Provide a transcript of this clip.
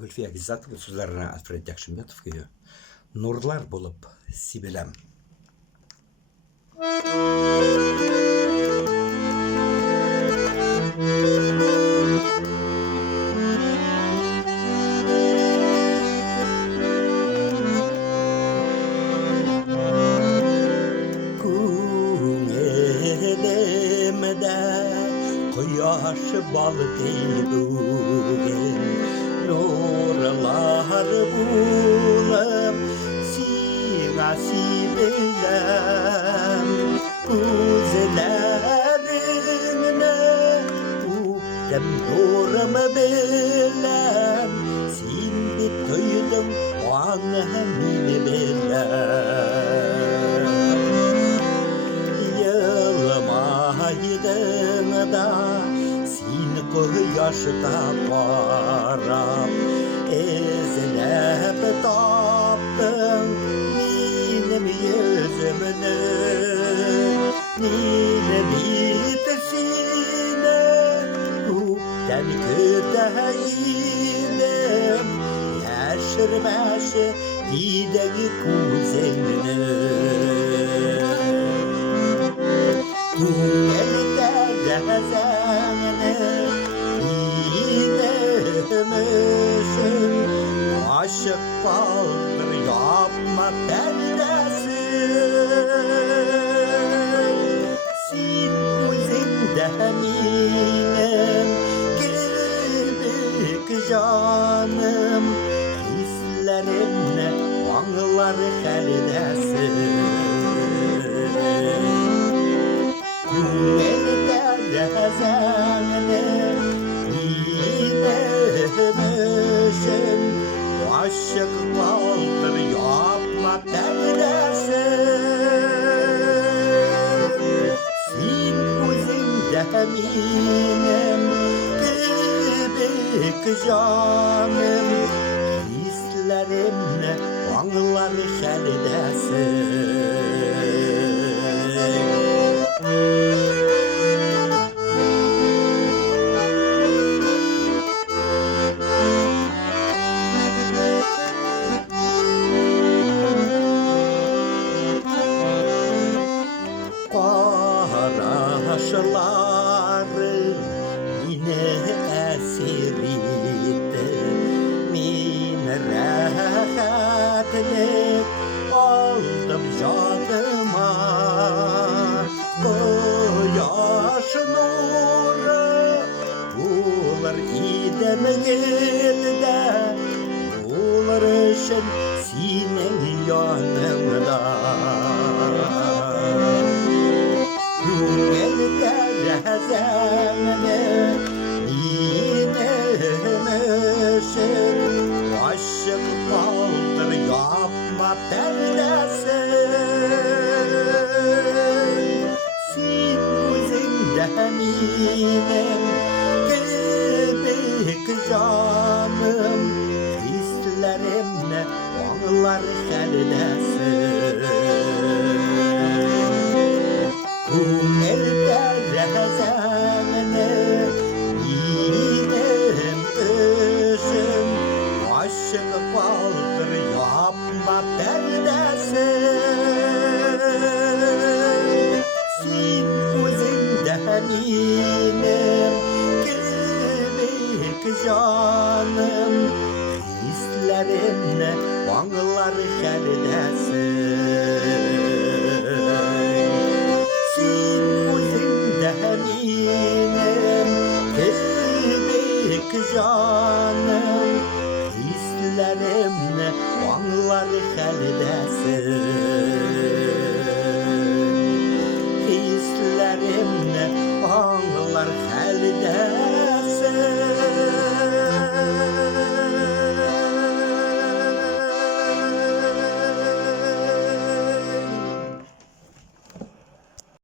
Ülfiye Gizzat bu sözlerine Alfred Yakşımyatov ki nurlar bulup Sibelem. Kuyaş balık eylugin nurlar bulup Sina Sibelem Kuzelerine Uktem nurumu bilem Sindi duydum annemini bilem Yılmaydın da Seni kuyaşta varap Ezilep taptın Benim yüzümünü Benim itişine Kupten küteydim Yaşırbaşı Didegi kuzenini Elde rezene İdemişim Aşık kaldır yapma perdesin Sin yüzünde eminim Kirlik canım Hislerimle anıları herdesin Elde rezene İdemişim Aşık kaldır yapma perdesin Sin yüzünde eminim Kibik canım Hislerimle anıları herdesin Karaşları yine esirdi Min rahatlik aldım canıma Koyaş nuru bulur idem gilde Bulur için senin yanımda Elde rezene İnemişim Aşık kaldır yapma perdesin Sin yüzünde eminim Kibik canım Hislerimle anılar herdesin Elde rezene İnemişim Aşık kaldır yapma perdesin Sin yüzünde eminim Kibik canım Hislerimle anılar herdesin Sin yüzünde eminim Kibik canım Hislerimle anılar herdesin